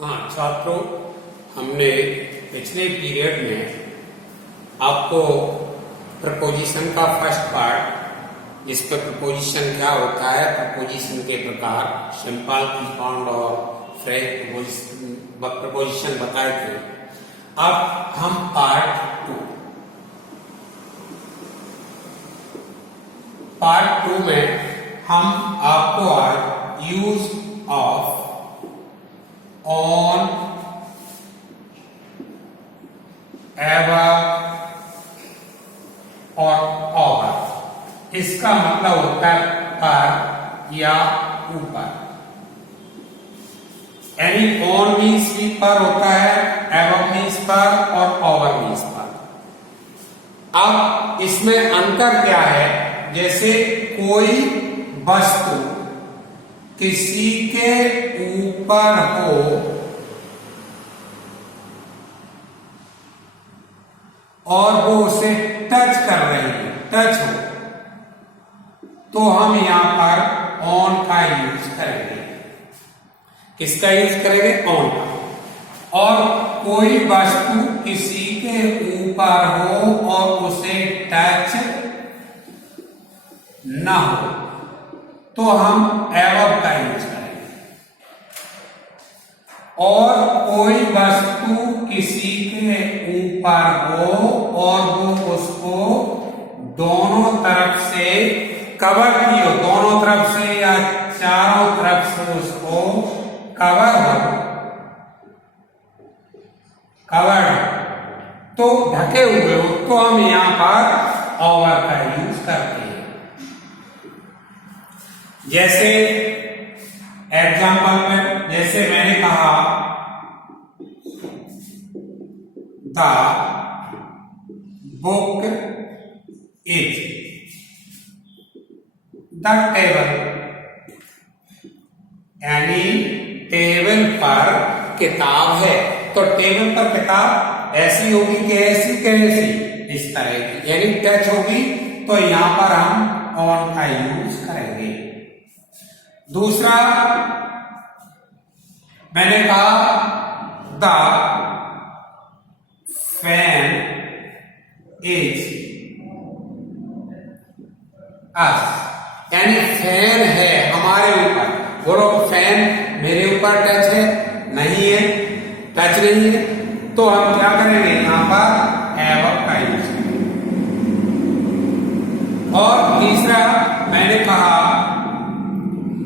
हाँ छात्रों, हमने पिछले पीरियड में आपको प्रपोजिशन का फर्स्ट पार्ट, जिस पर प्रपोजिशन क्या होता है, प्रपोजिशन के प्रकार, सिंपल, कंपाउंड और फ्रेज प्रपोजिशन बताए थे। अब हम पार्ट टू में हम आपको आज यूज ऑफ ऑन, एवर और ओवर, इसका मतलब होता है पर या ऊपर। यानी ऑन मीन्स भी पर होता है, एवर मीन्स पर और ओवर मीन्स पर। अब इसमें अंतर क्या है? जैसे कोई वस्तु किसी के ऊपर हो और वो उसे टच कर रही है, टच हो, तो हम यहां पर ऑन का यूज करेंगे। किसका यूज करेंगे? ऑन का। और कोई वस्तु किसी के ऊपर हो और उसे टच ना हो, तो हम एवर का यूज करेंगे। और कोई वस्तु किसी के ऊपर हो और वो उसको दोनों तरफ से कवर की हो, दोनों तरफ से या चारों तरफ से उसको कवर हो, तो ढके हुए हो, तो हम यहां पर ओवर का यूज करते हैं। जैसे एग्जाम्पल में, जैसे मैंने कहा the book is the table, यानी टेबल पर किताब है। तो टेबल पर किताब ऐसी होगी कि ऐसी कि ऐसी, इस तरह की, यानी टच होगी, तो यहां पर हम ऑन का यूज करेंगे। दूसरा मैंने कहा द फैन इज अस, यानी फैन है हमारे ऊपर। बोलो फैन मेरे ऊपर टच है? नहीं है, टच नहीं है, तो हम क्या करेंगे? यहां पर एवर का यूज करेंगे। और तीसरा मैंने कहा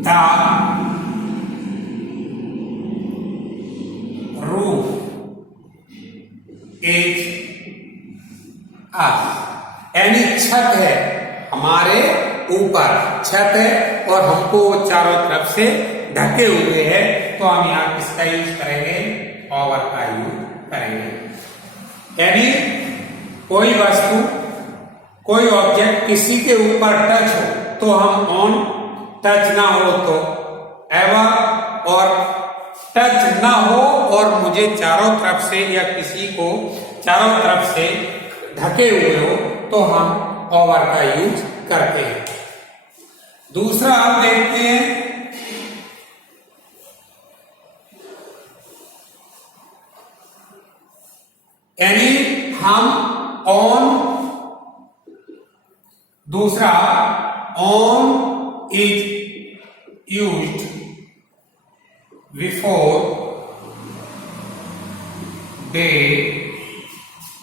द रूफ इज अस, यानी छत है हमारे ऊपर, छत है और हमको चारों तरफ से ढके हुए है, तो हम यहां किसका यूज करेंगे? ओवर का यूज करेंगे। यानी कोई वस्तु, कोई ऑब्जेक्ट किसी के ऊपर टच हो तो हम ऑन, टच ना हो तो एवर, और टच ना हो और मुझे चारों तरफ से या किसी को चारों तरफ से ढके हुए हो, तो हम ओवर का यूज करते हैं। दूसरा आप देखते हैं, यानी हम ऑन, दूसरा on is used before day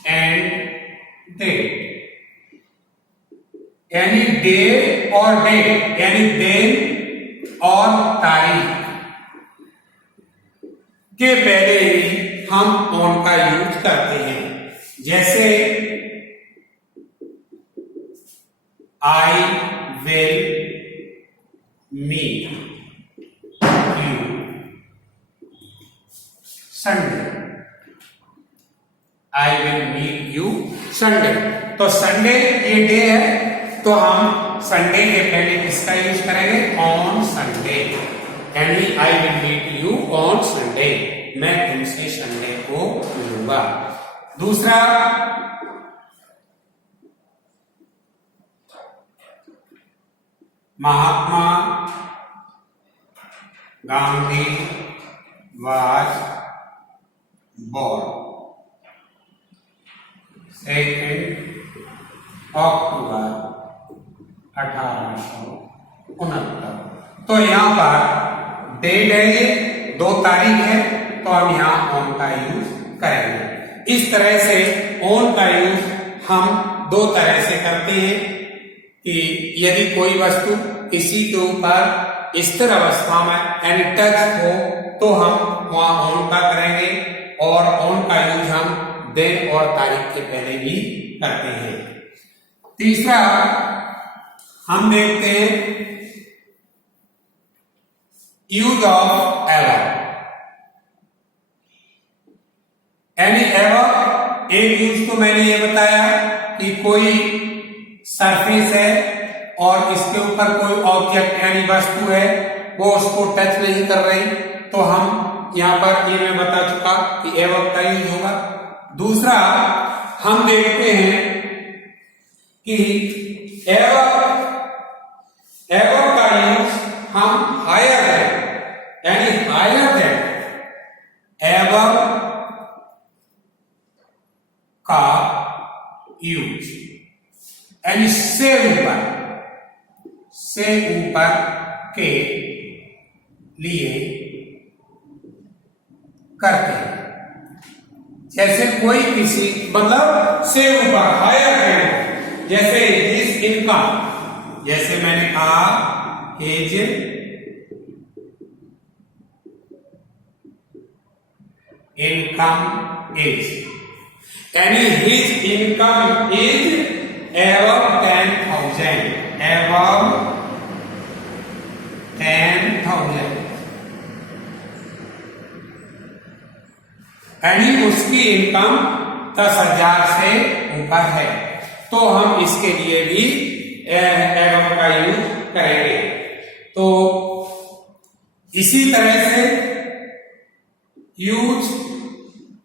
and date, यानी डे और डेट, यानी दिन और तारीख के पहले ही हम ऑन का यूज करते हैं। जैसे I will meet you Sunday, I will meet you Sunday. तो संडे ये डे है, तो हम संडे के पहले किसका यूज करेंगे? ऑन संडे, यानी I will meet you on Sunday, मैं तुमसे संडे को मिलूंगा। दूसरा महात्मा गांधी was born 2 अक्टूबर 1869। तो यहाँ पर डेट है, ये 2 तारीख है, तो हम यहाँ ऑन का यूज करेंगे। इस तरह से ऑन का यूज हम 2 तरह से करते हैं कि यदि कोई वस्तु किसी के ऊपर स्थिर अवस्था में यानी टच हो तो हम वहां ऑन का करेंगे, और ऑन का यूज हम दिन और तारीख के पहले भी करते हैं। तीसरा हम देखते हैं यूज ऑफ एवर। यानी एवर एक यूज तो मैंने ये बताया कि कोई सरफेस है और इसके ऊपर कोई ऑब्जेक्ट यानी वस्तु है, वो उसको टच नहीं कर रही, तो हम यहां पर ये मैं बता चुका कि एवर का यूज होगा। दूसरा हम देखते हैं कि एवर का यूज हम हायर है, यानी हायर है एवर का यूज, यानी से ऊपर के लिए करते हैं। जैसे कोई किसी मतलब से ऊपर हायर है, जैसे हिज इनकम, जैसे मैंने कहा हिज इनकम इज, यानी हिज इनकम इज एवं 10,000, एवं 10,000, यानी उसकी इनकम 10,000 से ऊपर है, तो हम इसके लिए भी एवं का यूज करेंगे। तो इसी तरह से यूज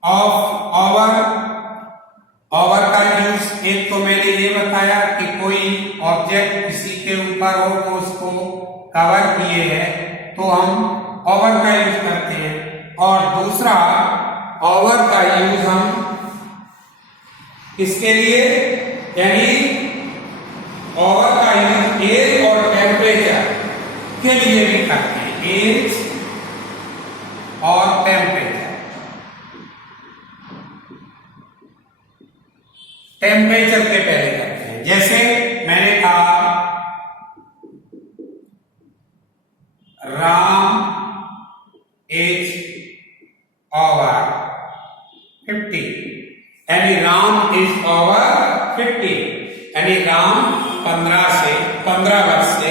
ऑफ ओवर का यूज, एक तो मैंने ये बताया कि कोई ऑब्जेक्ट किसी के ऊपर हो तो उसको कवर किए है तो हम ओवर का यूज करते हैं, और दूसरा ओवर का यूज हम किसके लिए, यानी ओवर का यूज एज और टेम्परेचर के लिए भी करते हैं, एज और टेम्परेचर। टेम्परेचर के पहले करते हैं, जैसे मैंने कहा राम इज ओवर 50, यानी राम इज ओवर 50, यानी राम 15 वर्ष से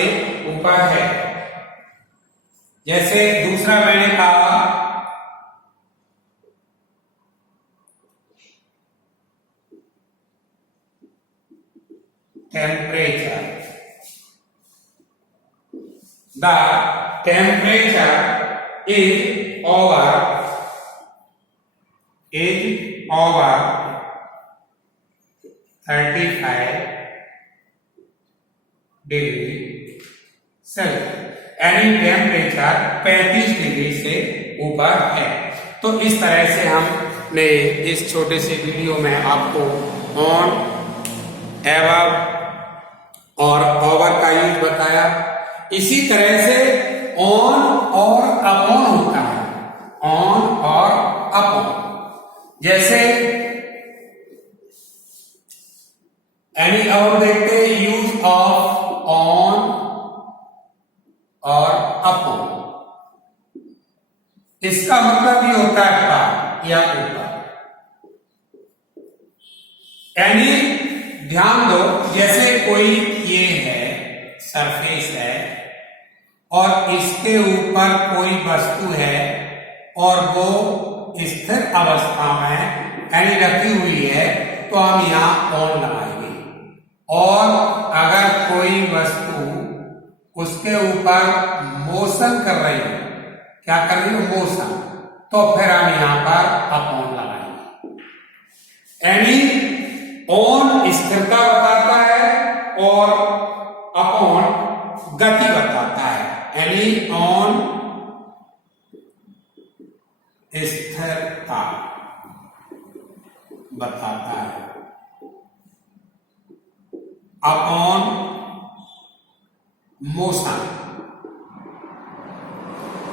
ऊपर है। जैसे दूसरा मैंने कहा temperature, the temperature is over 35 degree Celsius, यानी टेम्परेचर 35 डिग्री से ऊपर है। तो इस तरह से हमने इस छोटे से वीडियो में आपको ऑन, एवर और ओवर का यूज बताया। इसी तरह से ऑन और अपॉन होता है, ऑन और अपॉन। जैसे एनी और देखते यूज ऑफ ऑन और अपॉन, इसका मतलब ये होता है पर या ऊपर, यानी ध्यान दो, जैसे कोई ये है सरफेस है और इसके ऊपर कोई वस्तु है और वो स्थिर अवस्था में यानी रखी हुई है, तो हम यहाँ ऑन लगाएंगे। और अगर कोई वस्तु उसके ऊपर मोशन कर रही है, क्या कर रही है, मोशन, तो फिर हम यहाँ पर अपॉन लगाएंगे। यानी ऑन स्थिरता बताता है और अपॉन गति बताता है, यानी ऑन स्थिरता बताता है। अपॉन मोशन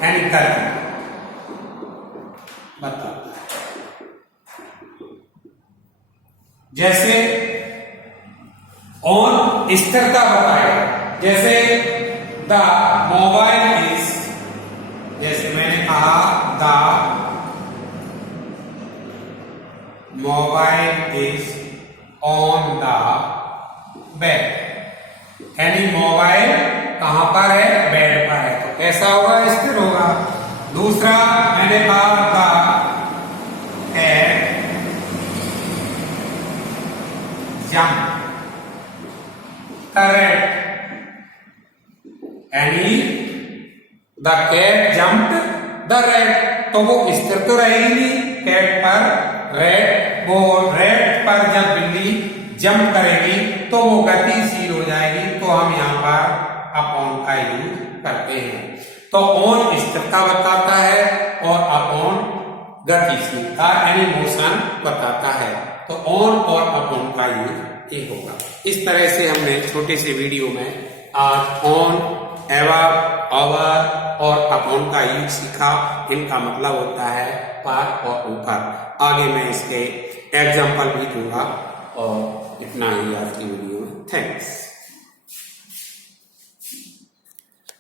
यानी गति बताता है। जैसे ऑन स्थिरता बताएगा, जैसे द मोबाइल इज, जैसे मैंने कहा the mobile is on the bed, यानी मोबाइल कहां पर है, बेड पर है, तो कैसा होगा, स्थिर होगा। दूसरा मैंने कहा द कैट जंप करेक्ट, यानी the cat jumped the red, तो वो स्थिर तो रहेगी कैट पर, रेड वो रेड पर जब बिल्ली जंप करेगी तो वो गतिशील हो जाएगी, तो हम यहाँ पर अपॉन का यूज करते हैं। तो ऑन स्थिरता बताता है और अपॉन गतिशीलता यानी मोशन बताता है, तो ऑन और अपॉन का यूज ये होगा। इस तरह से हमने छोटे से वीडियो में आज ऑन, एवर, ओवर और अपॉन का यूज सीखा। इनका मतलब होता है पर और ऊपर। आगे मैं इसके एग्जाम्पल भी दूंगा। और इतना ही आज की वीडियो में। थैंक्स।